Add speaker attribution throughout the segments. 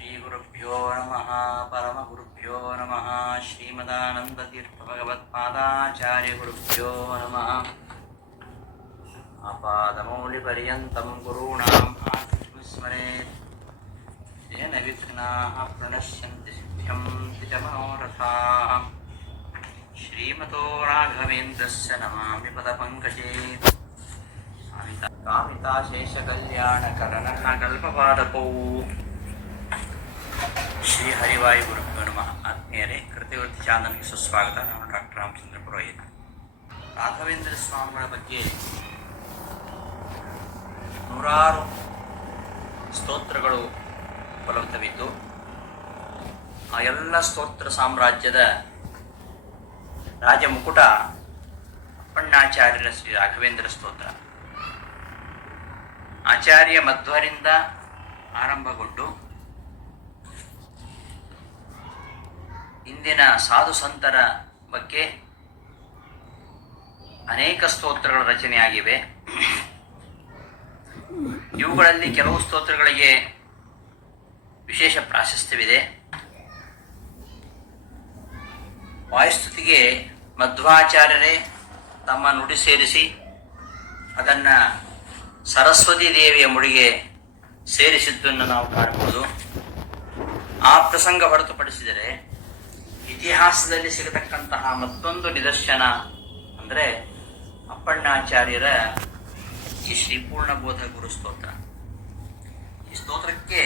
Speaker 1: శ్రీగురుభ్యో నమ పరమగురుభ్యో నమ శ్రీమదానందతీర్థభగవత్పాదాచార్యగురుభ్యో నమ ఆపాదమౌలిపర్యంతం గురూణాం ఆత్మస్మరేత్ తేన విఘ్నాః ప్రణశ్యంతి సిద్ధ్యం దిజ మనోరథాః. శ్రీమతో రాఘవేంద్రస్య నమామి పదపంకజే. కామితాశేషకళ్యాణకరణకల్పపాదపౌ ಶ್ರೀ ಹರಿವಾಯು ಗುರು ನಮಃ. ಆತ್ಮೀಯರೇ, ಕೃತಿವೃತ್ತಿ ಚಾನಲ್ಗೆ ಸುಸ್ವಾಗತ. ನಾನು ಡಾಕ್ಟರ್ ರಾಮಚಂದ್ರ ಪುರೋಹಿತ್. ರಾಘವೇಂದ್ರ ಸ್ವಾಮಿಗಳ ಬಗ್ಗೆ ನೂರಾರು ಸ್ತೋತ್ರಗಳು ಉಪಲಬ್ಧವಿದ್ದು, ಆ ಎಲ್ಲ ಸ್ತೋತ್ರ ಸಾಮ್ರಾಜ್ಯದ ರಾಜಮುಕುಟ ಅಪ್ಪಣ್ಣಾಚಾರ್ಯರ ಶ್ರೀ ರಾಘವೇಂದ್ರ ಸ್ತೋತ್ರ. ಆಚಾರ್ಯ ಮಧ್ವರಿಂದ ಆರಂಭಗೊಂಡು ಇಂದಿನ ಸಾಧು ಸಂತರ ಬಗ್ಗೆ ಅನೇಕ ಸ್ತೋತ್ರಗಳ ರಚನೆಯಾಗಿವೆ. ಇವುಗಳಲ್ಲಿ ಕೆಲವು ಸ್ತೋತ್ರಗಳಿಗೆ ವಿಶೇಷ ಪ್ರಾಶಸ್ತ್ಯವಿದೆ. ವಾಯುಸ್ತುತಿಗೆ ಮಧ್ವಾಚಾರ್ಯರೇ ತಮ್ಮ ನುಡಿ ಸೇರಿಸಿ, ಅದನ್ನು ಸರಸ್ವತಿ ದೇವಿಯ ಮುಡಿಗೆ ಸೇರಿಸಿದ್ದನ್ನು ನಾವು ಕಾಣಬಹುದು. ಆ ಪ್ರಸಂಗ ಹೊರತುಪಡಿಸಿದರೆ ಇತಿಹಾಸದಲ್ಲಿ ಸಿಗತಕ್ಕಂತಹ ಮತ್ತೊಂದು ನಿದರ್ಶನ ಅಂದರೆ ಅಪ್ಪಣ್ಣಾಚಾರ್ಯರ ಈ ಶ್ರೀಪೂರ್ಣಬೋಧ ಗುರು ಸ್ತೋತ್ರ. ಈ ಸ್ತೋತ್ರಕ್ಕೆ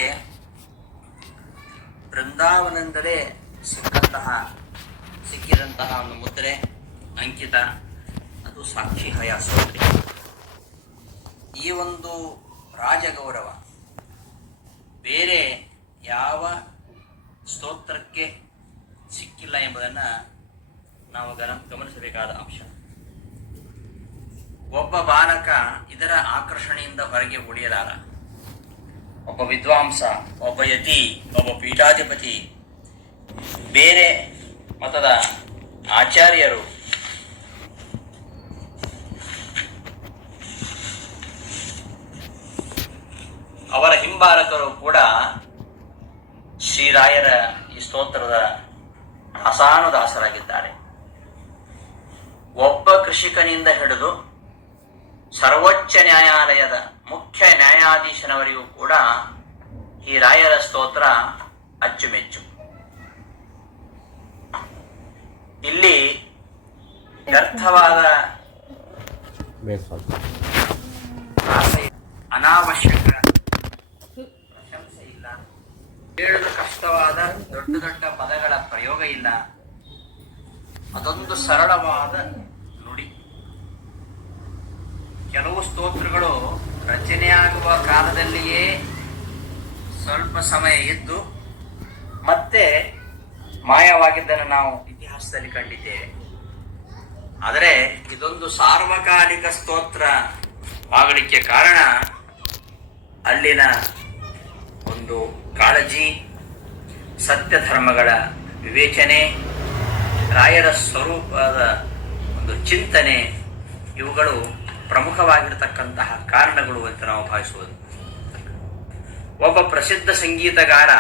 Speaker 1: ಬೃಂದಾವನದಿಂದಲೇ ಸಿಕ್ಕಂತಹ, ಸಿಕ್ಕಿದಂತಹ ಒಂದು ಮುದ್ರೆ, ಅಂಕಿತ, ಅದು ಸಾಕ್ಷಿ ಹಯಾಸೋತ್ರಿ ಈ ಒಂದು ರಾಜಗೌರವ ಬೇರೆ ಯಾವ ಸ್ತೋತ್ರಕ್ಕೆ ಸಿಕ್ಕಿಲ್ಲ ಎಂಬುದನ್ನು ನಾವು ಗಮನಿಸಬೇಕಾದ ಅಂಶ. ಒಬ್ಬ ಬಾಲಕ ಇದರ ಆಕರ್ಷಣೆಯಿಂದ ಹೊರಗೆ ಉಳಿಯಲಾರ. ಒಬ್ಬ ವಿದ್ವಾಂಸ, ಒಬ್ಬ ಯತಿ, ಒಬ್ಬ ಪೀಠಾಧಿಪತಿ, ಬೇರೆ ಮತದ ಆಚಾರ್ಯರು ಅವರ ಹಿಂಬಾಲಕರು ಕೂಡ ಶ್ರೀರಾಯರ ಈ ಸ್ತೋತ್ರದ ದಾಸಾನುದಾಸರಾಗಿದ್ದಾರೆ ಒಬ್ಬ ಕೃಷಿಕನಿಂದ ಹಿಡಿದು ಸರ್ವೋಚ್ಚ ನ್ಯಾಯಾಲಯದ ಮುಖ್ಯ ನ್ಯಾಯಾಧೀಶನವರಿಗೂ ಕೂಡ ಈ ರಾಯರ ಸ್ತೋತ್ರ ಅಚ್ಚುಮೆಚ್ಚು. ಇಲ್ಲಿ ವ್ಯರ್ಥವಾದ ಅನಾವಶ್ಯಕ ಪ್ರಶಂಸೆ ಇಲ್ಲ ಹೇಳಲು ಕಷ್ಟವಾದ ದೊಡ್ಡ ದೊಡ್ಡ ಪದಗಳ ಪ್ರಯೋಗ ಇಲ್ಲ. ಅದೊಂದು ಸರಳವಾದ ನುಡಿ. ಕೆಲವು ಸ್ತೋತ್ರಗಳು ರಚನೆಯಾಗುವ ಕಾಲದಲ್ಲಿಯೇ ಸ್ವಲ್ಪ ಸಮಯ ಇದ್ದು ಮತ್ತೆ ಮಾಯವಾಗಿದ್ದನ್ನು ನಾವು ಇತಿಹಾಸದಲ್ಲಿ ಕಂಡಿದ್ದೇವೆ. ಆದರೆ ಇದೊಂದು ಸಾರ್ವಕಾಲಿಕ ಸ್ತೋತ್ರ ಆಗಲಿಕ್ಕೆ ಕಾರಣ ಅಲ್ಲಿನ ಒಂದು ಕಾಳಜಿ ಸತ್ಯ ಧರ್ಮಗಳ ವಿವೇಚನೆ, ರಾಯರ ಸ್ವರೂಪದ ಒಂದು ಚಿಂತನೆ, ಇವುಗಳು ಪ್ರಮುಖವಾಗಿರತಕ್ಕಂತಹ ಕಾರಣಗಳು ಅಂತ ನಾವು ಭಾವಿಸುವುದು. ಒಬ್ಬ ಪ್ರಸಿದ್ಧ ಸಂಗೀತಗಾರ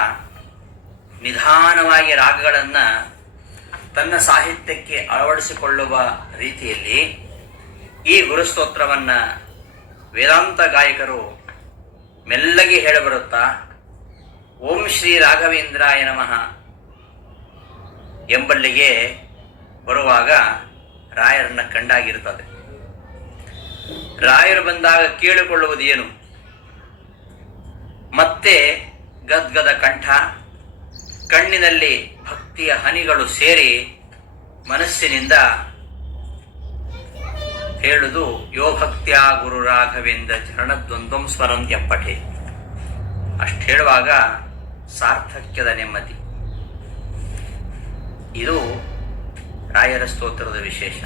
Speaker 1: ನಿಧಾನವಾಗಿ ರಾಗಗಳನ್ನು ತನ್ನ ಸಾಹಿತ್ಯಕ್ಕೆ ಅಳವಡಿಸಿಕೊಳ್ಳುವ ರೀತಿಯಲ್ಲಿ ಈ ಗುರುಸ್ತೋತ್ರವನ್ನು ವೇದಾಂತ ಗಾಯಕರು ಮೆಲ್ಲಗೆ ಹೇಳಬರುತ್ತಾ ಓಂ ಶ್ರೀ ರಾಘವೇಂದ್ರಾಯ ನಮಃ ಎಂಬಲ್ಲಿಗೆ ಬರುವಾಗ ರಾಯರನ್ನ ಕಂಡಾಗಿರುತ್ತದೆ. ರಾಯರು ಬಂದಾಗ ಕೇಳಿಕೊಳ್ಳುವುದು ಏನು? ಮತ್ತೆ ಗದ್ಗದ ಕಂಠ, ಕಣ್ಣಿನಲ್ಲಿ ಭಕ್ತಿಯ ಹನಿಗಳು ಸೇರಿ ಮನಸ್ಸಿನಿಂದ ಹೇಳುದು, ಯೋ ಭಕ್ತ್ಯಾ ಗುರು ರಾಘವೇಂದ್ರ ಚರಣದ್ವಂದ್ವಂ ಎಪ್ಪಟೆ ಅಷ್ಟು ಹೇಳುವಾಗ ಸಾರ್ಥಕ್ಯದ ನೆಮ್ಮದಿ. ಇದು ರಾಯರ ಸ್ತೋತ್ರದ ವಿಶೇಷ.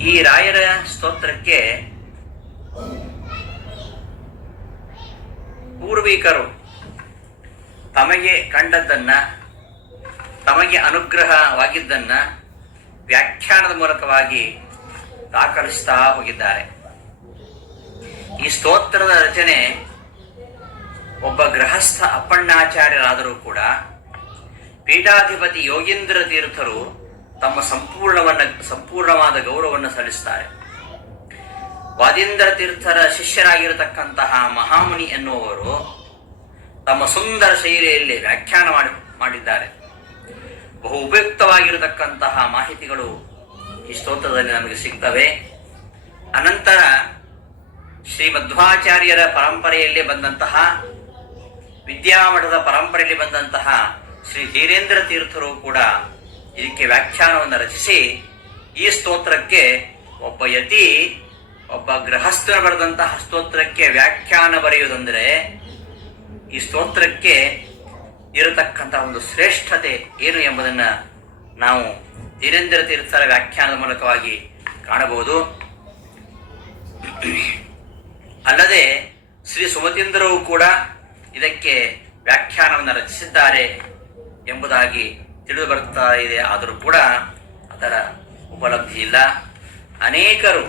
Speaker 1: ಈ ರಾಯರ ಸ್ತೋತ್ರಕ್ಕೆ ಪೂರ್ವಿಕರು ತಮಗೆ ಕಂಡದ್ದನ್ನ, ತಮಗೆ ಅನುಗ್ರಹವಾಗಿದ್ದನ್ನ ವ್ಯಾಖ್ಯಾನದ ಮೂಲಕವಾಗಿ ದಾಖಲಿಸ್ತಾ ಹೋಗಿದ್ದಾರೆ. ಈ ಸ್ತೋತ್ರದ ರಚನೆ ಒಬ್ಬ ಗೃಹಸ್ಥ ಅಪ್ಪಣ್ಣಾಚಾರ್ಯರಾದರೂ ಕೂಡ ಪೀಠಾಧಿಪತಿ ಯೋಗೀಂದ್ರ ತೀರ್ಥರು ತಮ್ಮ ಸಂಪೂರ್ಣವನ್ನ, ಸಂಪೂರ್ಣವಾದ ಗೌರವವನ್ನು ಸಲ್ಲಿಸುತ್ತಾರೆ ವಾದೀಂದ್ರ ತೀರ್ಥರ ಶಿಷ್ಯರಾಗಿರತಕ್ಕಂತಹ ಮಹಾಮುನಿ ಎನ್ನುವರು ತಮ್ಮ ಸುಂದರ ಶೈಲಿಯಲ್ಲಿ ವ್ಯಾಖ್ಯಾನ ಮಾಡಿ, ಮಾಡಿದ್ದಾರೆ. ಬಹು ಉಪಯುಕ್ತವಾಗಿರತಕ್ಕಂತಹ ಮಾಹಿತಿಗಳು ಈ ಸ್ತೋತ್ರದಲ್ಲಿ ನಮಗೆ ಸಿಗ್ತವೆ. ಅನಂತರ ಶ್ರೀ ಮಧ್ವಾಚಾರ್ಯರ ಪರಂಪರೆಯಲ್ಲಿ ಬಂದಂತಹ ವಿದ್ಯಾಮಠದ ಪರಂಪರೆಯಲ್ಲಿ ಬಂದಂತಹ ಶ್ರೀ ಹೀರೇಂದ್ರ ತೀರ್ಥರು ಕೂಡ ಇದಕ್ಕೆ ವ್ಯಾಖ್ಯಾನವನ್ನು ರಚಿಸಿ ಈ ಸ್ತೋತ್ರಕ್ಕೆ ಒಬ್ಬ ಯತಿ, ಒಬ್ಬ ಗೃಹಸ್ಥರು ಬರೆದಂತಹ ಸ್ತೋತ್ರಕ್ಕೆ ವ್ಯಾಖ್ಯಾನ ಬರೆಯುವುದಂದರೆ ಈ ಸ್ತೋತ್ರಕ್ಕೆ ಇರತಕ್ಕಂತಹ ಒಂದು ಶ್ರೇಷ್ಠತೆ ಏನು ಎಂಬುದನ್ನು ನಾವು ಧೀರೇಂದ್ರ ತೀರ್ಥರ ವ್ಯಾಖ್ಯಾನದ ಮೂಲಕವಾಗಿ ಕಾಣಬಹುದು. ಅಲ್ಲದೆ ಶ್ರೀ ಸುಮತೀಂದ್ರವು ಕೂಡ ಇದಕ್ಕೆ ವ್ಯಾಖ್ಯಾನವನ್ನು ರಚಿಸಿದ್ದಾರೆ ಎಂಬುದಾಗಿ ತಿಳಿದು ಬರುತ್ತಾ ಇದೆ. ಆದರೂ ಕೂಡ ಅದರ ಉಪಲಬ್ಧಿ ಇಲ್ಲ. ಅನೇಕರು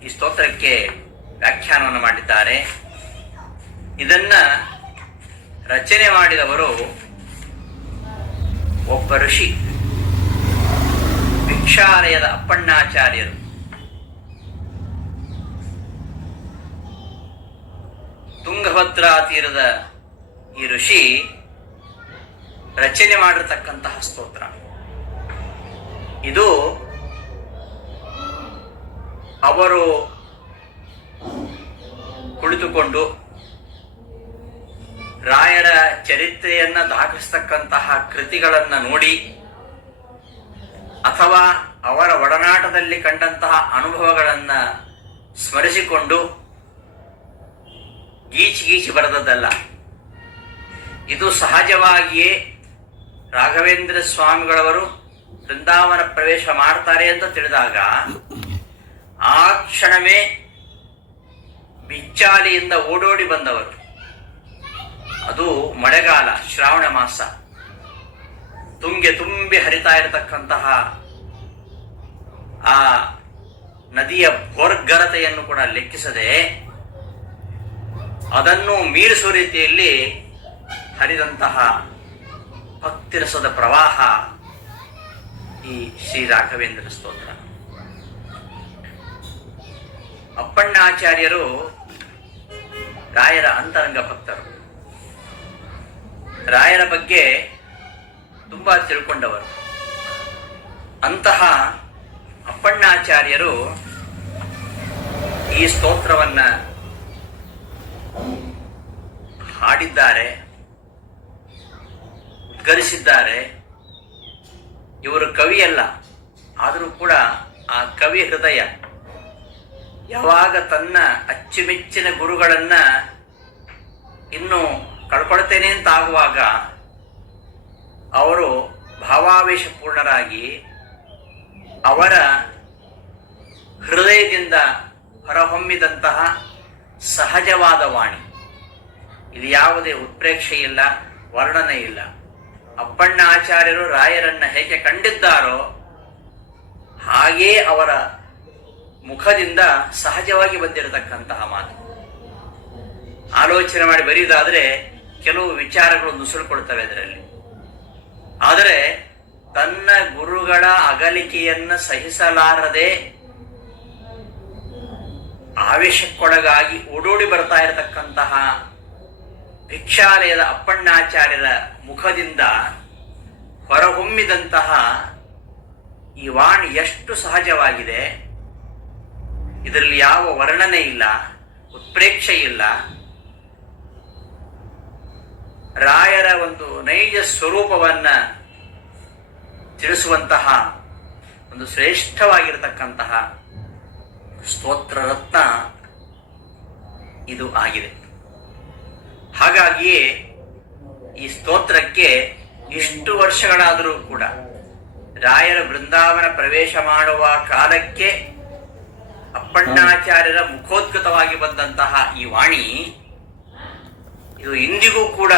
Speaker 1: ಈ ಸ್ತೋತ್ರಕ್ಕೆ ವ್ಯಾಖ್ಯಾನವನ್ನು ಮಾಡಿದ್ದಾರೆ. ಇದನ್ನ ರಚನೆ ಮಾಡಿದವರು ಒಬ್ಬ ಋಷಿ, ಭಿಕ್ಷಾಲಯದ ಅಪ್ಪಣ್ಣಾಚಾರ್ಯರು. ತುಂಗಭದ್ರಾ ತೀರದ ಈ ಋಷಿ ರಚನೆ ಮಾಡಿರ್ತಕ್ಕಂತಹ ಸ್ತೋತ್ರ. ಇದು ಅವರು ಕುಳಿತುಕೊಂಡು ರಾಯರ ಚರಿತ್ರೆಯನ್ನ ದಾಖಲಿಸ್ತಕ್ಕಂತಹ ಕೃತಿಗಳನ್ನ ನೋಡಿ ಅಥವಾ ಅವರ ಒಡನಾಟದಲ್ಲಿ ಕಂಡಂತಹ ಅನುಭವಗಳನ್ನ ಸ್ಮರಿಸಿಕೊಂಡು ಗೀಚಿ ಗೀಚಿ ಬರೆದದ್ದಲ್ಲ. ಇದು ಸಹಜವಾಗಿಯೇ ರಾಘವೇಂದ್ರ ಸ್ವಾಮಿಗಳವರು ಬೃಂದಾವನ ಪ್ರವೇಶ ಮಾಡ್ತಾರೆ ಅಂತ ತಿಳಿದಾಗ, ಆ ಕ್ಷಣವೇ ಬಿಚ್ಚಾಲಿಯಿಂದ ಓಡೋಡಿ ಬಂದವರು. ಅದು ಮಳೆಗಾಲ, ಶ್ರಾವಣ ಮಾಸ. ತುಂಗೆ ತುಂಬಿ ಹರಿತಾ ಇರತಕ್ಕಂತಹ ಆ ನದಿಯ ಭೋರ್ಗರತೆಯನ್ನು ಕೂಡ ಲೆಕ್ಕಿಸದೆ ಅದನ್ನು ಮೀರಿಸುವ ರೀತಿಯಲ್ಲಿ ಹರಿದಂತಹ ಭಕ್ತಿರಸದ ಪ್ರವಾಹ ಈ ಶ್ರೀ ರಾಘವೇಂದ್ರ ಸ್ತೋತ್ರ. ಅಪ್ಪಣ್ಣಾಚಾರ್ಯರು ರಾಯರ ಅಂತರಂಗ ಭಕ್ತರು. ರಾಯರ ಬಗ್ಗೆ ತುಂಬಾ ತಿಳ್ಕೊಂಡವರು. ಅಂತಹ ಅಪ್ಪಣ್ಣಾಚಾರ್ಯರು ಈ ಸ್ತೋತ್ರವನ್ನ ಹಾಡಿದ್ದಾರೆ, ಉದ್ಗರಿಸಿದ್ದಾರೆ. ಇವರು ಕವಿಯಲ್ಲ, ಆದರೂ ಕೂಡ ಆ ಕವಿ ಹೃದಯ ಯಾವಾಗ ತನ್ನ ಅಚ್ಚುಮೆಚ್ಚಿನ ಗುರುಗಳನ್ನ ಇನ್ನು ಕಳ್ಕೊಳ್ತೇನೆ ಅಂತ ಆಗುವಾಗ ಅವರು ಭಾವಾವೇಶಪೂರ್ಣರಾಗಿ ಅವರ ಹೃದಯದಿಂದ ಹೊರಹೊಮ್ಮಿದಂತಹ ಸಹಜವಾದ ವಾಣಿ. ಇದು ಯಾವುದೇ ಉತ್ಪ್ರೇಕ್ಷೆ ಇಲ್ಲ, ವರ್ಣನೆ ಇಲ್ಲ. ಅಪ್ಪಣ್ಣ ಆಚಾರ್ಯರು ರಾಯರನ್ನ ಹೇಗೆ ಕಂಡಿದ್ದಾರೋ ಹಾಗೇ ಅವರ ಮುಖದಿಂದ ಸಹಜವಾಗಿ ಬಂದಿರತಕ್ಕಂತಹ ಮಾತು. ಆಲೋಚನೆ ಮಾಡಿ ಬರೆಯುವುದಾದ್ರೆ ಕೆಲವು ವಿಚಾರಗಳು ನುಸುಳುಕೊಳ್ತವೆ ಅದರಲ್ಲಿ ಆದರೆ ತನ್ನ ಗುರುಗಳ ಅಗಲಿಕೆಯನ್ನ ಸಹಿಸಲಾರದೆ ಆವೇಶಕ್ಕೊಳಗಾಗಿ ಓಡೋಡಿ ಬರ್ತಾ ಇರತಕ್ಕಂತಹ ಭಿಕ್ಷಾಲಯದ ಅಪ್ಪಣ್ಣಾಚಾರ್ಯರ ಮುಖದಿಂದ ಹೊರಹೊಮ್ಮಿದಂತಹ ಈ ವಾಣಿ ಎಷ್ಟು ಸಹಜವಾಗಿದೆ. ಇದರಲ್ಲಿ ಯಾವ ವರ್ಣನೆ ಇಲ್ಲ, ಉತ್ಪ್ರೇಕ್ಷೆ ಇಲ್ಲ. ರಾಯರ ಒಂದು ನೈಜ ಸ್ವರೂಪವನ್ನ ತಿಳಿಸುವಂತಹ ಒಂದು ಶ್ರೇಷ್ಠವಾಗಿರತಕ್ಕಂತಹ ಸ್ತೋತ್ರ ರತ್ನ ಇದು ಆಗಿದೆ. ಹಾಗಾಗಿಯೇ ಈ ಸ್ತೋತ್ರಕ್ಕೆ ಇಷ್ಟು ವರ್ಷಗಳಾದರೂ ಕೂಡ ರಾಯರ ಬೃಂದಾವನ ಪ್ರವೇಶ ಮಾಡುವ ಕಾಲಕ್ಕೆ ಅಪ್ಪಣ್ಣಾಚಾರ್ಯರ ಮುಖೋದ್ಗತವಾಗಿ ಬಂದಂತಹ ಈ ವಾಣಿ, ಇದು ಇಂದಿಗೂ ಕೂಡ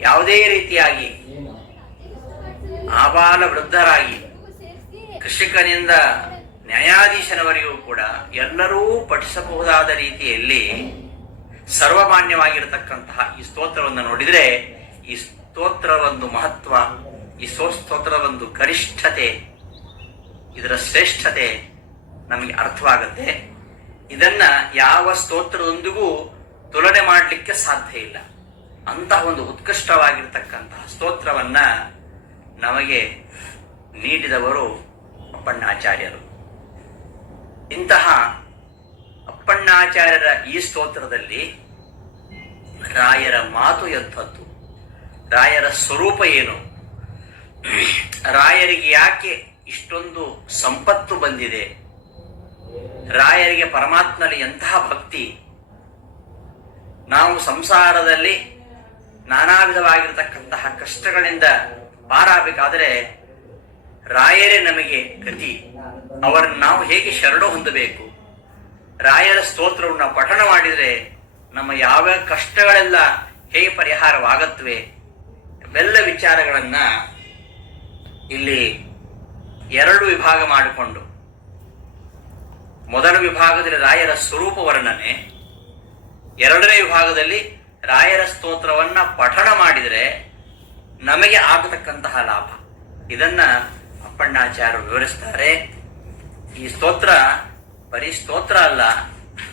Speaker 1: ಯಾವುದೇ ರೀತಿಯಾಗಿ ಆಬಾಲ ವೃದ್ಧರಾಗಿ ಕೃಷಿಕನಿಂದ ನ್ಯಾಯಾಧೀಶನವರೆಗೂ ಕೂಡ ಎಲ್ಲರೂ ಪಠಿಸಬಹುದಾದ ರೀತಿಯಲ್ಲಿ ಸರ್ವಮಾನ್ಯವಾಗಿರತಕ್ಕಂತಹ ಈ ಸ್ತೋತ್ರವನ್ನು ನೋಡಿದರೆ, ಈ ಸ್ತೋತ್ರ ಒಂದು ಮಹತ್ವ, ಈ ಸೋ ಸ್ತೋತ್ರದ ಒಂದು ಗರಿಷ್ಠತೆ, ಇದರ ಶ್ರೇಷ್ಠತೆ ನಮಗೆ ಅರ್ಥವಾಗುತ್ತೆ. ಇದನ್ನ ಯಾವ ಸ್ತೋತ್ರದೊಂದಿಗೂ ತುಲನೆ ಮಾಡಲಿಕ್ಕೆ ಸಾಧ್ಯ ಇಲ್ಲ. ಅಂತಹ ಒಂದು ಉತ್ಕೃಷ್ಟವಾಗಿರ್ತಕ್ಕಂತಹ ಸ್ತೋತ್ರವನ್ನ ನಮಗೆ ನೀಡಿದವರು ಅಪ್ಪಣ್ಣಾಚಾರ್ಯರು. ಇಂತಹ ಅಪ್ಪಣ್ಣಾಚಾರ್ಯರ ಈ ಸ್ತೋತ್ರದಲ್ಲಿ ರಾಯರ ಮಾತು ಎಂಥದ್ದು? ರಾಯರ ಸ್ವರೂಪ ಏನು? ರಾಯರಿಗೆ ಯಾಕೆ ಇಷ್ಟೊಂದು ಸಂಪತ್ತು ಬಂದಿದೆ? ರಾಯರಿಗೆ ಪರಮಾತ್ಮನಲ್ಲಿ ಎಂತಹ ಭಕ್ತಿ? ನಾವು ಸಂಸಾರದಲ್ಲಿ ನಾನಾ ವಿಧವಾಗಿರತಕ್ಕಂತಹ ಕಷ್ಟಗಳಿಂದ ಪಾರಾಗಬೇಕಾದರೆ ರಾಯರೇ ನಮಗೆ ಗತಿ. ಅವರನ್ನು ನಾವು ಹೇಗೆ ಶರಣು ಹೊಂದಬೇಕು? ರಾಯರ ಸ್ತೋತ್ರವನ್ನು ಪಠಣ ಮಾಡಿದರೆ ನಮ್ಮ ಯಾವ ಕಷ್ಟಗಳೆಲ್ಲ ಹೇಗೆ ಪರಿಹಾರವಾಗತ್ವೆ ಇವೆಲ್ಲ ವಿಚಾರಗಳನ್ನ ಇಲ್ಲಿ ಎರಡು ವಿಭಾಗ ಮಾಡಿಕೊಂಡು, ಮೊದಲ ವಿಭಾಗದಲ್ಲಿ ರಾಯರ ಸ್ವರೂಪ ವರ್ಣನೆ, ಎರಡನೇ ವಿಭಾಗದಲ್ಲಿ ರಾಯರ ಸ್ತೋತ್ರವನ್ನ ಪಠಣ ಮಾಡಿದರೆ ನಮಗೆ ಆಗತಕ್ಕಂತಹ ಲಾಭ. ಇದನ್ನ ಅಪ್ಪಣ್ಣಾಚಾರ್ಯರು ವಿವರಿಸ್ತಾರೆ. ಈ ಸ್ತೋತ್ರ ಬರೀ ಸ್ತೋತ್ರ ಅಲ್ಲ,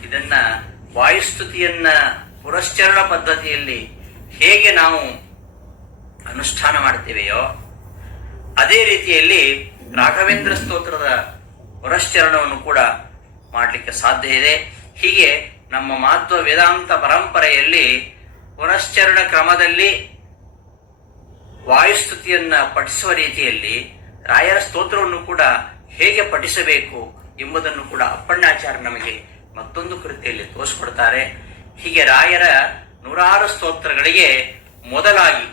Speaker 1: ಇದನ್ನ ವಾಯುಸ್ತುತಿಯನ್ನ ಪುರಶ್ಚರಣ ಪದ್ಧತಿಯಲ್ಲಿ ಹೇಗೆ ನಾವು ಅನುಷ್ಠಾನ ಮಾಡ್ತೇವೆಯೋ, ಅದೇ ರೀತಿಯಲ್ಲಿ ರಾಘವೇಂದ್ರ ಸ್ತೋತ್ರದ ಪುರಶ್ಚರಣವನ್ನು ಕೂಡ ಮಾಡಲಿಕ್ಕೆ ಸಾಧ್ಯ ಇದೆ. ಹೀಗೆ ನಮ್ಮ ಮಾಧ್ವ ವೇದಾಂತ ಪರಂಪರೆಯಲ್ಲಿ ಪುನಶ್ಚರಣ ಕ್ರಮದಲ್ಲಿ ವಾಯುಸ್ತುತಿಯನ್ನ ಪಠಿಸುವ ರೀತಿಯಲ್ಲಿ ರಾಯರ ಸ್ತೋತ್ರವನ್ನು ಕೂಡ ಹೇಗೆ ಪಠಿಸಬೇಕು ಎಂಬುದನ್ನು ಕೂಡ ಅಪ್ಪಣ್ಣಾಚಾರ್ಯ ನಮಗೆ ಮತ್ತೊಂದು ಕೃತಿಯಲ್ಲಿ ತೋರಿಸ್ಕೊಡ್ತಾರೆ. ಹೀಗೆ ರಾಯರ ನೂರಾರು ಸ್ತೋತ್ರಗಳಿಗೆ ಮೊದಲಾಗಿ,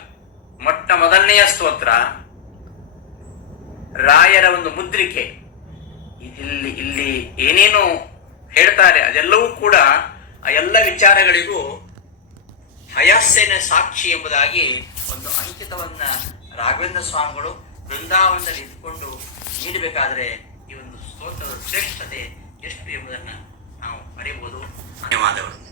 Speaker 1: ಮೊಟ್ಟ ಮೊದಲನೆಯ ಸ್ತೋತ್ರ, ರಾಯರ ಒಂದು ಮುದ್ರಿಕೆ. ಇಲ್ಲಿ ಇಲ್ಲಿ ಏನೇನು ಹೇಳ್ತಾರೆ, ಅದೆಲ್ಲವೂ ಕೂಡ ಆ ಎಲ್ಲ ವಿಚಾರಗಳಿಗೂ ಹಯಾಸ್ಯನ ಸಾಕ್ಷಿ ಎಂಬುದಾಗಿ ಒಂದು ಅಂಕಿತವನ್ನ ರಾಘವೇಂದ್ರ ಸ್ವಾಮಿಗಳು ಬೃಂದಾವನದಲ್ಲಿ ಇದ್ದುಕೊಂಡು ನೀಡಬೇಕಾದರೆ ಸ್ತೋತ್ರದ ಶ್ರೇಷ್ಠತೆ ಎಷ್ಟು ಎಂಬುದನ್ನು ನಾವು ಅರಿಯಬಹುದು. ಧನ್ಯವಾದಗಳು.